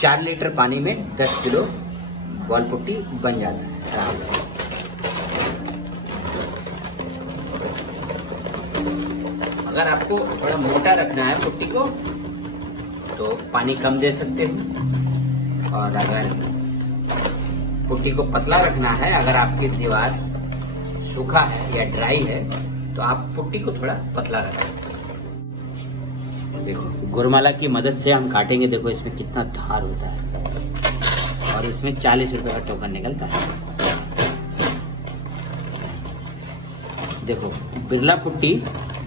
4 litre पानी में 10 kilo wall putty बन जाता है आराम से। अगर आपको थोड़ा मोटा रखना है पुट्टी को तो पानी कम दे सकते हो, और अगर पुट्टी को पतला रखना है, अगर आपकी दीवार सूखा है या ड्राई है तो आप पुट्टी को थोड़ा पतला रखें। देखो गुरमाला की मदद से हम काटेंगे। देखो इसमें कितना धार होता है और इसमें 40 रुपए का टोकन निकलता है। देखो बिरला पुट्टी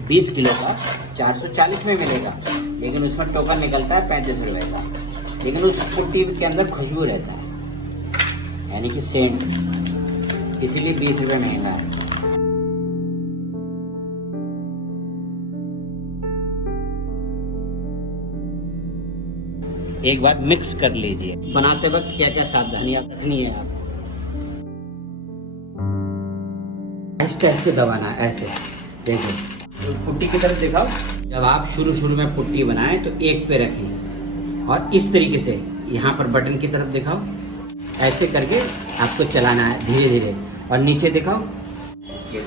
20 किलो का 440 में मिलेगा, लेकिन उसमें टोकन निकलता है 35 रुपए का। लेकिन उस पुट्टी के अंदर खुशबू रहता है, यानी कि सेंट, इसीलिए 20 रुपए महंगा है। एक बार मिक्स कर लीजिए। बनाते वक्त क्या क्या सावधानियां रखनी है आपको। ऐसे ऐसे दबाना है, ऐसे देखो पुट्टी की तरफ दिखाओ। जब आप शुरू में पुट्टी बनाएं तो एक पे रखें और इस तरीके से यहाँ पर बटन की तरफ दिखाओ। ऐसे करके आपको चलाना है धीरे धीरे, और नीचे दिखाओ। ये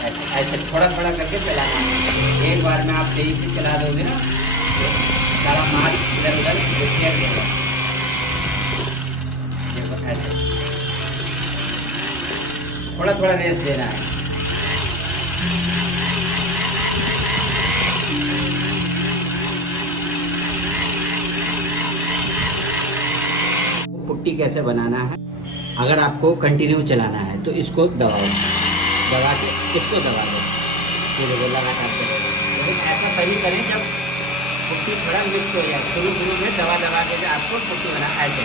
ऐसे ऐसे थोड़ा थोड़ा करके चलाना है। एक बार में आप तेजी से चला दोगे ना तो सारा माल इधर उधर फेंक देगा। देखो ऐसे थोड़ा थोड़ा रेस देना है। पुट्टी कैसे बनाना है, अगर आपको कंटिन्यू चलाना है तो इसको दबाओ, दबा के इसको दबा दो, फिर वो लगातार चलेगा। लेकिन ऐसा तभी करें जब पुट्टी थोड़ा मिक्स हो जाए। शुरू में दबा दबा के आपको पुट्टी बना ऐसे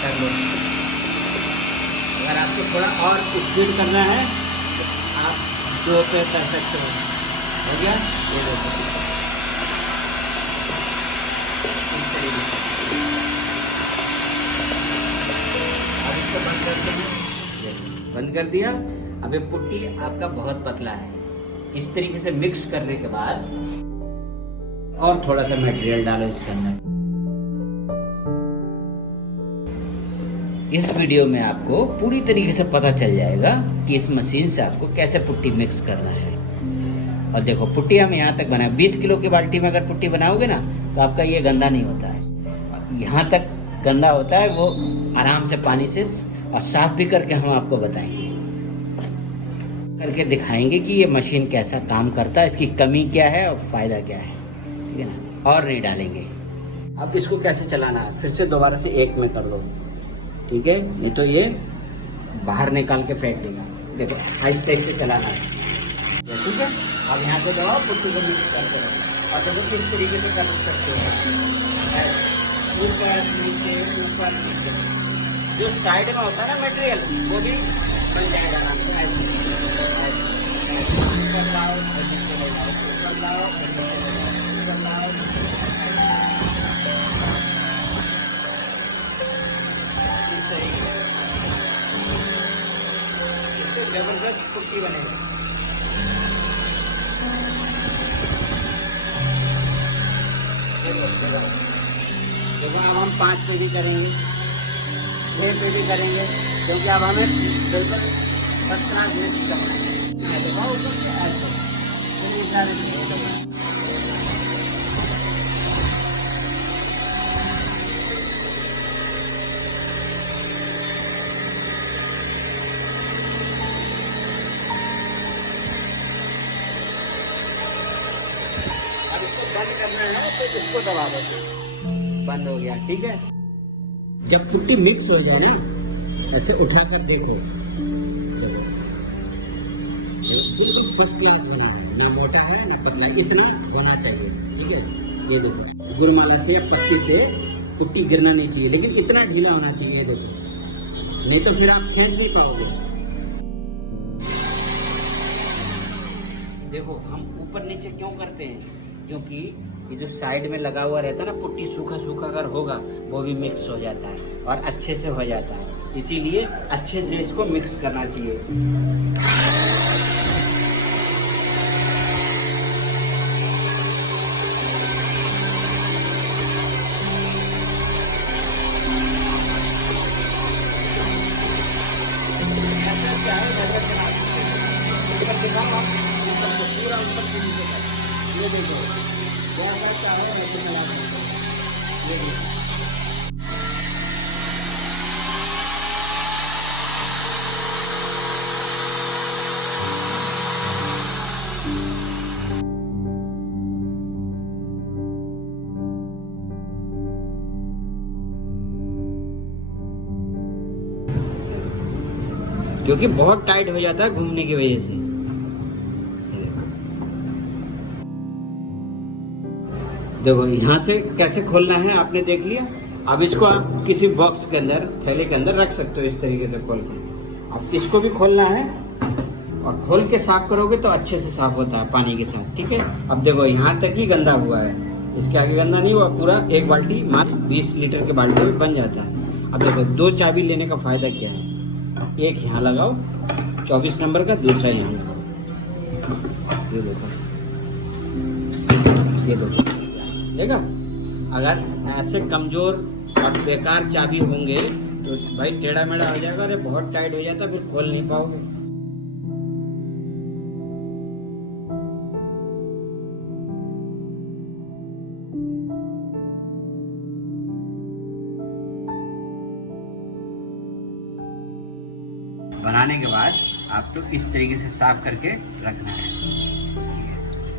कर लो। अगर आपको थोड़ा और स्पीड करना है तो आप 2 पे कर सकते हो। हो गया ये देखो इस तरीके से। अब इसको बंद कर दिया। अब ये पुट्टी आपका बहुत पतला है। इस तरीके से मिक्स करने के बाद और थोड़ा सा मटेरियल डालो इसके अंदर। इस वीडियो में आपको पूरी तरीके से पता चल जाएगा कि इस मशीन से आपको कैसे पुट्टी मिक्स करना है। और देखो पुट्टी हम यहाँ तक बनाए। 20 किलो की बाल्टी में अगर पुट्टी बनाओगे ना तो आपका ये गंदा नहीं होता है। यहाँ तक गंदा होता है वो आराम से पानी से और साफ भी करके हम आपको बताएंगे, करके दिखाएंगे कि ये मशीन कैसा काम करता है, इसकी कमी क्या है और फायदा क्या है। ठीक है ना, और नहीं डालेंगे। अब इसको कैसे चलाना है फिर से दोबारा से एक में कर दो, ठीक है, नहीं तो ये बाहर निकाल के फेंक देगा। देखो आहिस्ते से चलाना है, ठीक है। अब यहाँ से दबाओ, पुट्टी को मिक्स करते रहो और देखो किस तरीके से कर सकते हो। ऊपर नीचे ऊपर नीचे, जो साइड में होता है ना मटेरियल वो भी बन जाएगा आराम से। ऊपर लाओ नीचे ले जाओ, ऊपर लाओ ऊपर लाओ। इस तरीके से जबरदस्त पुट्टी बनेगी। देखो अब हम 5 पे भी करेंगे, 6 पे भी करेंगे, क्योंकि अब हमें बिल्कुल फर्स्ट क्लास मिक्स करना है। देखो ऊपर से ऐसे अब इसको बंद करना है तो इसको दबा दो, बंद हो गया, ठीक है। जब पुट्टी मिक्स हो जाए ना ऐसे उठाकर देखो, बिल्कुल फर्स्ट क्लास बना है, ना मोटा है ना पतला, इतना होना चाहिए, ठीक है। ये देखो गुरमाला से या पत्ती से पुट्टी गिरना नहीं चाहिए, लेकिन इतना ढीला होना चाहिए, देखो, नहीं तो फिर आप खींच नहीं पाओगे। देखो हम ऊपर नीचे क्यों करते हैं, क्योंकि ये जो साइड में लगा हुआ रहता है ना पुट्टी, सूखा सूखा अगर होगा वो भी मिक्स हो जाता है और अच्छे से हो जाता है, इसीलिए अच्छे से इसको मिक्स करना चाहिए। क्या है नजर चला ऊपर दिखाओ आप ऊपर से पूरा ऊपर से नीचे तक ये देखो जैसा चाहे वैसे चला सकते हो ये देखो। क्योंकि बहुत टाइट हो जाता है घूमने की वजह से। देखो यहाँ से कैसे खोलना है आपने देख लिया। अब इसको आप किसी बॉक्स के अंदर थैले के अंदर रख सकते हो इस तरीके से खोल के। अब इसको भी खोलना है और खोल के साफ करोगे तो अच्छे से साफ होता है पानी के साथ, ठीक है। अब देखो यहाँ तक ही गंदा हुआ है, इसके आगे गंदा नहीं हुआ। पूरा एक बाल्टी मात्र 20 लीटर के बाल्टी में बन जाता है। अब देखो 2 चाबी लेने का फायदा क्या है, एक यहाँ लगाओ 24 नंबर का, दूसरा यहाँ लगाओ। ये देखो ये देखो देखा। अगर ऐसे कमजोर और बेकार चाबी होंगे तो भाई टेढ़ा मेढ़ा हो जाएगा, अरे बहुत टाइट हो जाता है, फिर खोल नहीं पाओगे। बनाने के बाद आपको इस तरीके से साफ करके रखना है।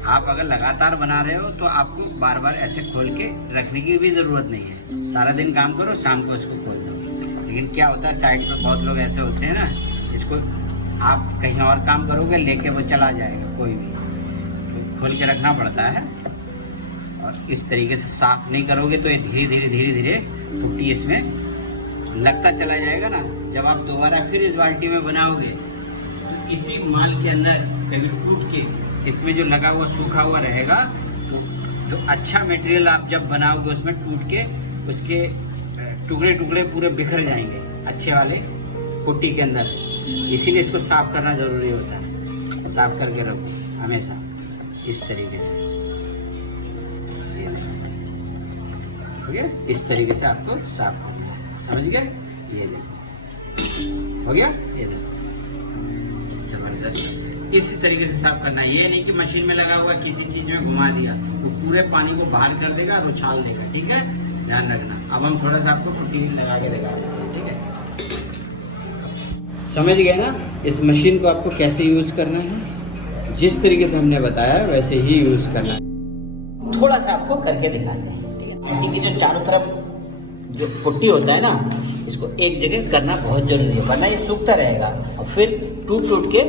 आप अगर लगातार बना रहे हो तो आपको बार बार ऐसे खोल के रखने की भी जरूरत नहीं है। सारा दिन काम करो, शाम को इसको खोल दो। लेकिन क्या होता है साइड पे बहुत लोग ऐसे होते हैं ना, इसको आप कहीं और काम करोगे लेके वो चला जाएगा कोई भी, तो खोल के रखना पड़ता है। और इस तरीके से साफ नहीं करोगे तो ये धीरे धीरे पुट्टी इसमें लगता चला जाएगा ना। जब आप दोबारा फिर इस बाल्टी में बनाओगे तो इसी माल के अंदर कभी टूट के इसमें जो लगा हुआ सूखा हुआ रहेगा, तो अच्छा मटेरियल आप जब बनाओगे उसमें टूट के उसके टुकड़े टुकड़े पूरे बिखर जाएंगे अच्छे वाले पुट्टी के अंदर। इसीलिए इसको साफ करना जरूरी होता है। साफ करके रखो हमेशा इस तरीके से। ओके, इस तरीके से आपको साफ करना है, समझ गए। ये देखो हो गया, ये देखो जबरदस्त। इसी तरीके से साफ करना है। ये नहीं कि मशीन में लगा हुआ किसी चीज में घुमा दिया तो पूरे पानी को बाहर कर देगा और उछाल देगा, ठीक है, ध्यान रखना। अब हम थोड़ा सा आपको पुट्टी लगा के दिखा देते हैं, ठीक है। समझ गए ना इस मशीन को आपको कैसे यूज करना है। जिस तरीके से हमने बताया वैसे ही यूज करना है। थोड़ा सा आपको करके दिखाते हैं, ठीक है। पुट्टी की जो चारों तरफ जो पुट्टी होता है ना, इसको एक जगह करना बहुत जरूरी है, वरना ये सूखता रहेगा और फिर टूट के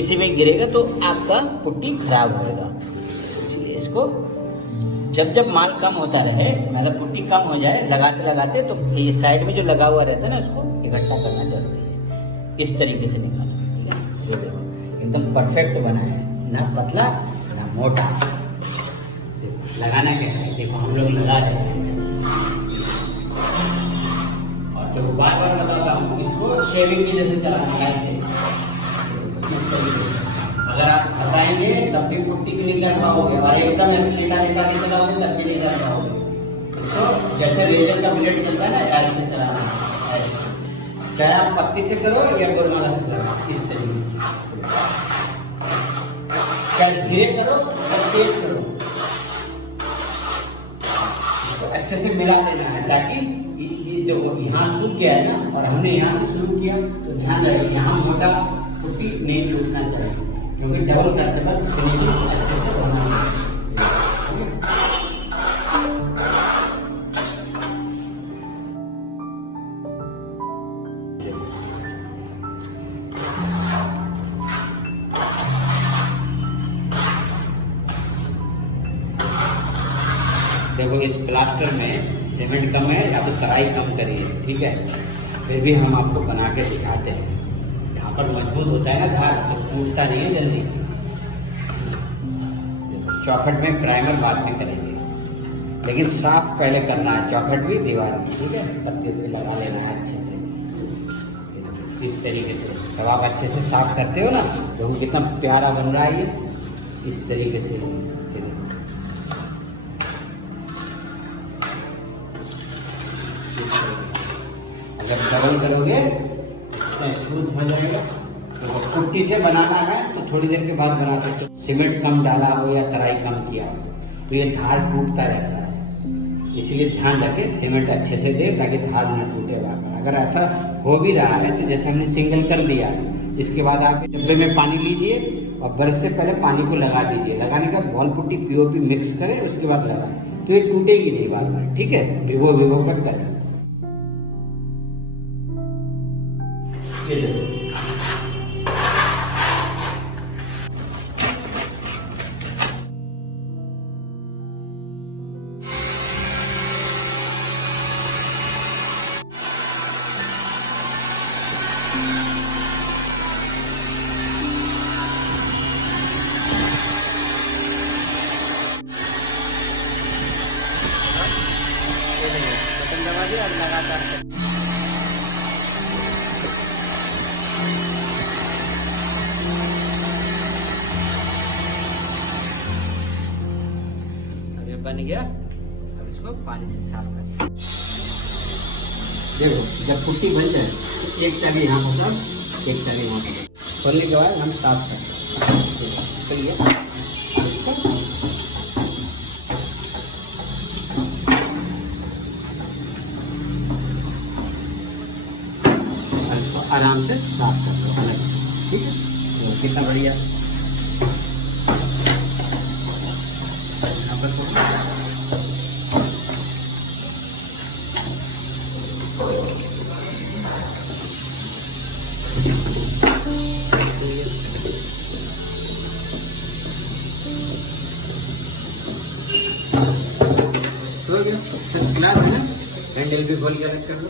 इसी में गिरेगा तो आपका पुट्टी खराब होएगा। इसलिए इसको जब माल कम होता रहे, मतलब पुट्टी कम हो जाए लगाते लगाते, तो ये साइड में जो लगा हुआ रहता है ना, उसको इकट्ठा करना जरूरी है। इस तरीके से निकालो, ठीक है। ये देखो एकदम परफेक्ट बना है, ना पतला ना मोटा। देखो लगाना कैसा है, देखो हम लोग लगा रहे हैं। तो बार बार बताता हूँ, इसको शेविंग की जैसे चलाना है ऐसे। अगर आप फंसाएंगे तब भी पुट्टी भी नहीं कर पाओगे, और एकदम ऐसे लेटा नहीं चलाओगे तब भी नहीं कर पाओगे। इसको जैसे रेजर का ब्लेड चलता है ना, ऐसे चलाना है। चाहे आप पत्ती से करो या गोलमाला से करो, इस तरीके। चाहे धीरे करो या तेज करो, इसको अच्छे से मिला देना है ताकि देखो यहाँ सूख गया है ना, और हमने यहाँ से शुरू किया, तो ध्यान रखिए यहाँ मोटा पुट्टी नहीं टूटना चाहिए, क्योंकि डबल करते वक्त फिनिशिंग अच्छे से होना है। देखो इस प्लास्टर में सीमेंट कम है या तो कढ़ाई कम करिए, ठीक है। फिर भी हम आपको बना के दिखाते हैं। यहाँ पर मजबूत होता है ना धार, तो टूटता नहीं है जल्दी। देखो चौखट में प्राइमर बाद में करेंगे, लेकिन साफ पहले करना है चौखट भी दीवार में, ठीक है। पत्ते लगा लेना है अच्छे से इस तरीके से। जब आप अच्छे से साफ करते हो ना, तो कितना प्यारा बन रहा है ये, इस तरीके से। जब डबल करोगे तो स्मूथ हो जाएगा, तो पुट्टी से बनाना है तो थोड़ी देर के बाद बना सकते हो। सीमेंट कम डाला हो या तराई कम किया हो तो ये धार टूटता रहता है, इसीलिए ध्यान रखें सीमेंट अच्छे से दे ताकि धार न टूटे बार। अगर ऐसा हो भी रहा है तो जैसे हमने सिंगल कर दिया, इसके बाद आप डब्बे में पानी लीजिए और ब्रश से पहले पानी को लगा दीजिए। लगाने के बाद वॉल पुट्टी पीओपी मिक्स करें, उसके बाद लगाएं तो ये टूटेगी नहीं बार बार। ठीक है, भिगो भिगो कर करें। ये देखो बटन दबा दिया और लगातार अब ये बन गया। अब इसको पानी से साफ कर। देखो जब पुट्टी बन जाए तो एक चाबी यहाँ होगा, एक चाबी यहाँ होगा। खोलने के बाद हम साफ करें। चलिए आराम से साफ कर दो अलग। ठीक है, तो कितना बढ़िया। यहाँ पर हो गया, खुला है ना, हैंडल भी खोल के रख कर लो।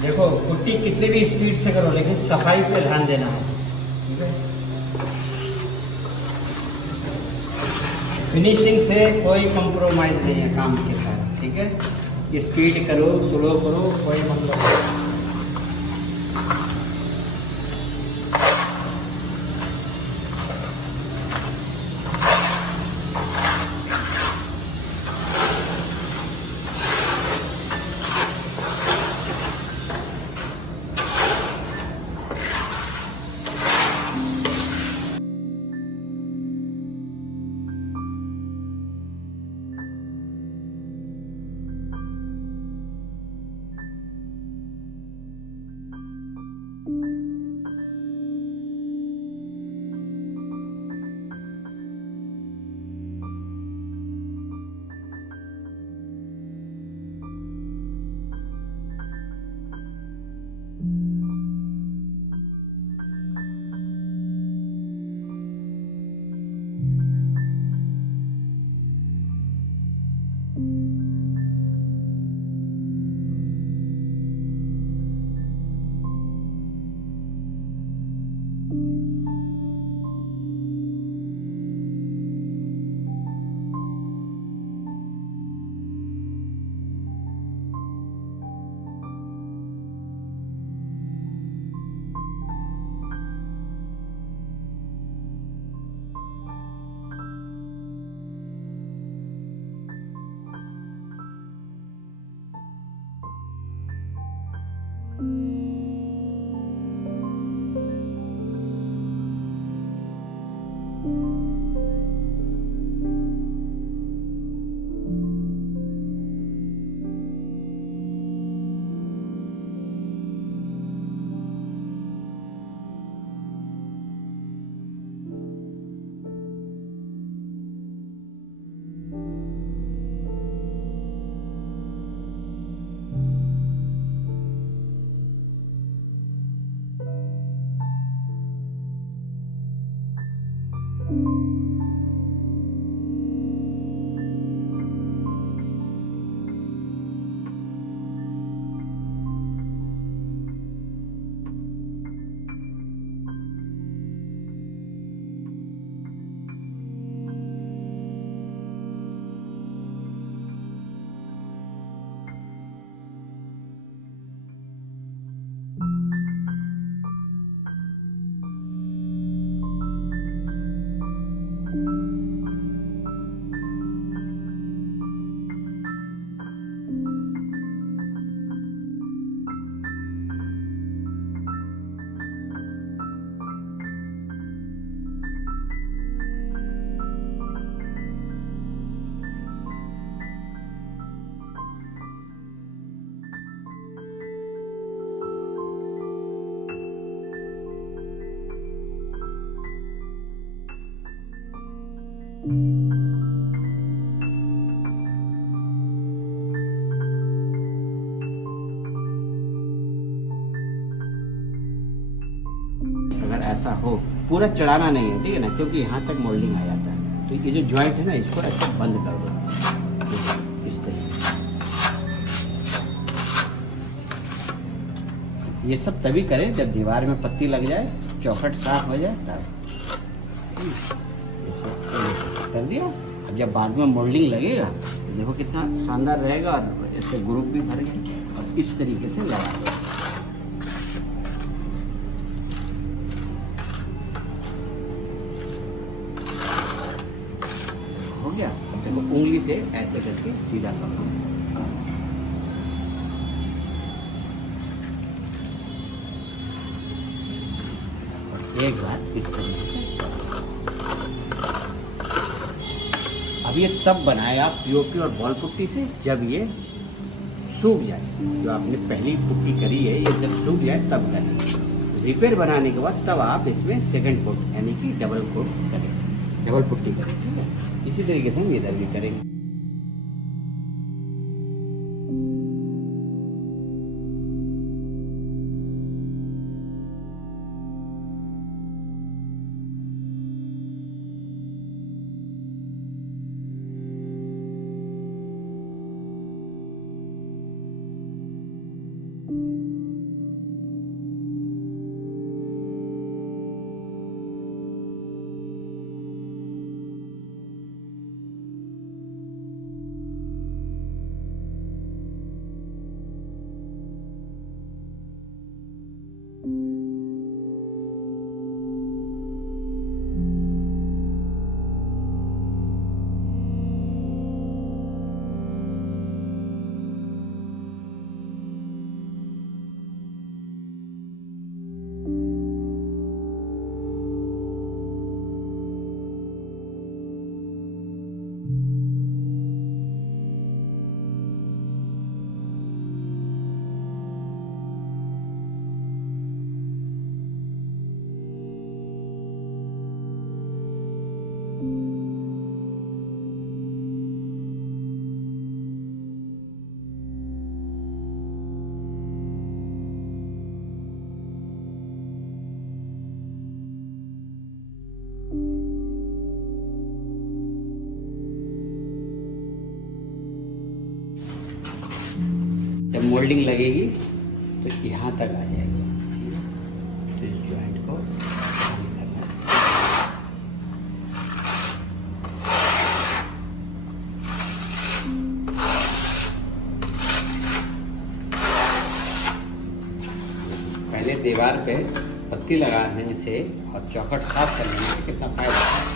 देखो पुट्टी कितनी भी स्पीड से करो लेकिन सफाई पे ध्यान देना है। ठीक है, फिनिशिंग से कोई कंप्रोमाइज नहीं है काम के साथ। ठीक है, स्पीड करो स्लो करो कोई मतलब नहीं। ऐसा हो, पूरा चढ़ाना नहीं है, ठीक है ना, क्योंकि यहाँ तक मोल्डिंग आ जाता है। तो ये जो जॉइंट है ना, इसको ऐसे बंद कर दो इस तरीके से। ये सब तभी करें जब दीवार में पत्ती लग जाए, चौखट साफ हो जाए तब। ये सब कर दिया। अब जब बाद में मोल्डिंग लगेगा तो देखो कितना शानदार रहेगा, और इसके ग्रुप भी भर गए। और इस तरीके से लगा दो। हो गया। अब देखो उंगली से ऐसे करके सीधा कर लो। एक बार इस तरीके से। अब ये तब बनाएगा पीओपी और बॉल पुट्टी से जब ये सूख जाए। जो आपने पहली पुट्टी करी है, ये जब सूख जाए तब करें। रिपेयर बनाने के बाद तब आप इसमें सेकंड कोट यानी कि डबल कोट करें, डबल पुट्टी करें, ठीक है। इसी तरीके से हम इधर भी करेंगे। जब मोल्डिंग लगेगी तो यहाँ तक आ जाएगी। तो इस जॉइंट को करना है। पहले दीवार पे पत्ती लगाने से और चौखट साफ करने से कितना फायदा है।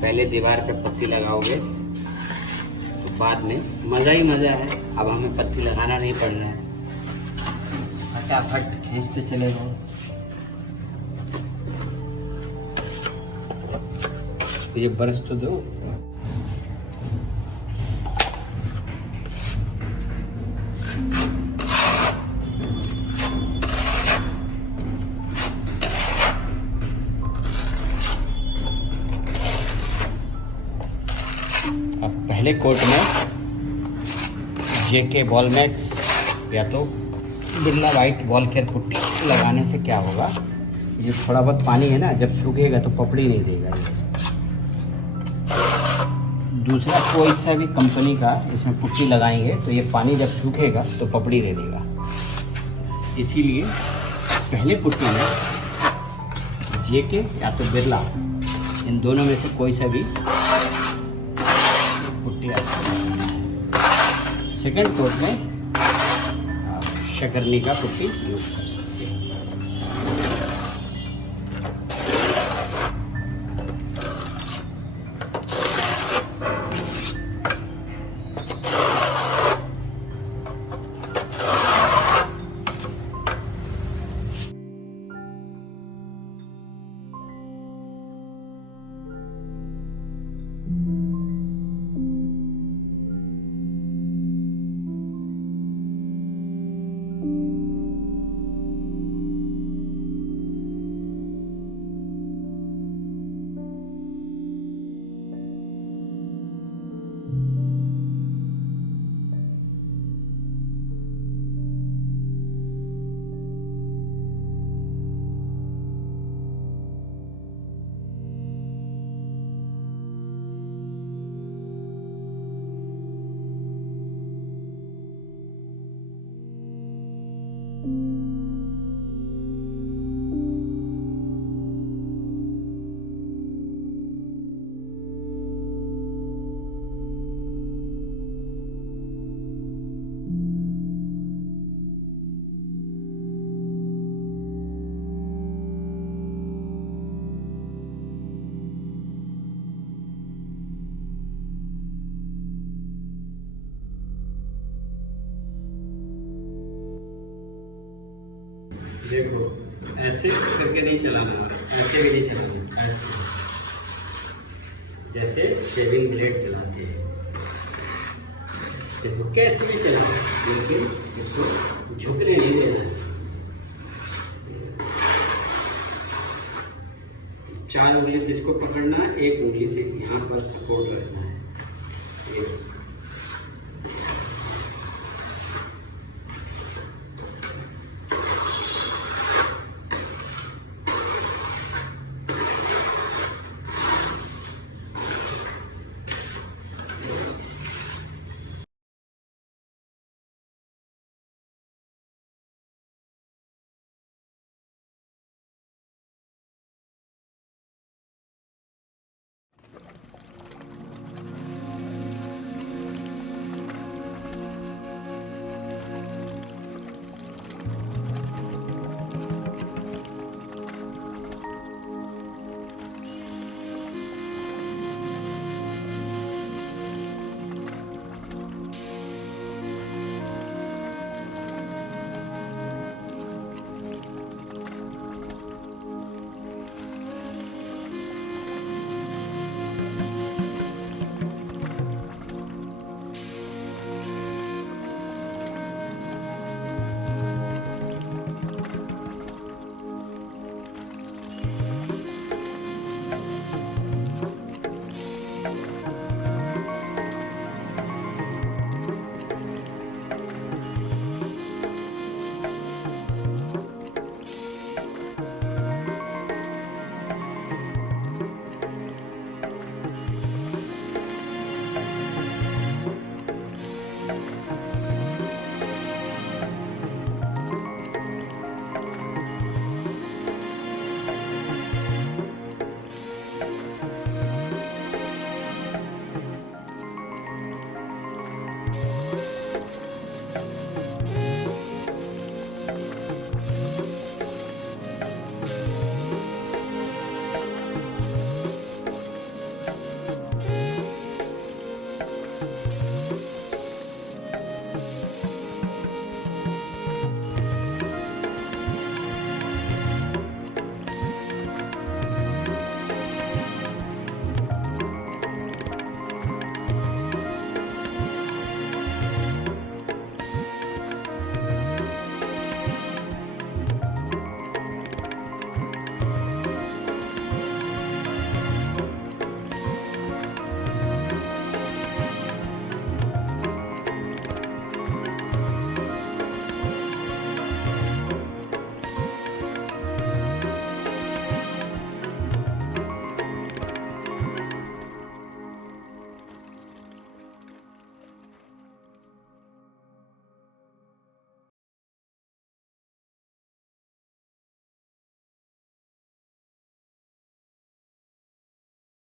पहले दीवार पे पत्ती लगाओगे तो बाद में मज़ा ही मज़ा है। अब हमें पत्ती लगाना नहीं पड़ रहा है, फटाफट खींचते चले जाओ। तो ये बरस तो दो। पहले कोट में जेके बॉल मैक्स या तो Birla white ball care putty लगाने से क्या होगा, ये थोड़ा बहुत पानी है ना, जब सूखेगा तो पपड़ी नहीं देगा ये। दूसरा कोई सा भी कंपनी का इसमें पुट्टी लगाएंगे तो ये पानी जब सूखेगा तो पपड़ी दे देगा। इसीलिए पहले पुट्टी में जेके या तो बिरला, इन दोनों में से कोई सा भी पुट्टी सेकंड कोट में शकरनी का पुट्टी यूज कर सकते हैं। ऐसे करके नहीं चलाना, ऐसे भी नहीं चलाना, ऐसे जैसे शेविंग ब्लेड चलाते हैं। देखो कैसे भी चलाना, लेकिन इसको झुकने नहीं देना है। 4 उंगली से इसको पकड़ना, 1 उंगली से यहाँ पर सपोर्ट रखना है। ये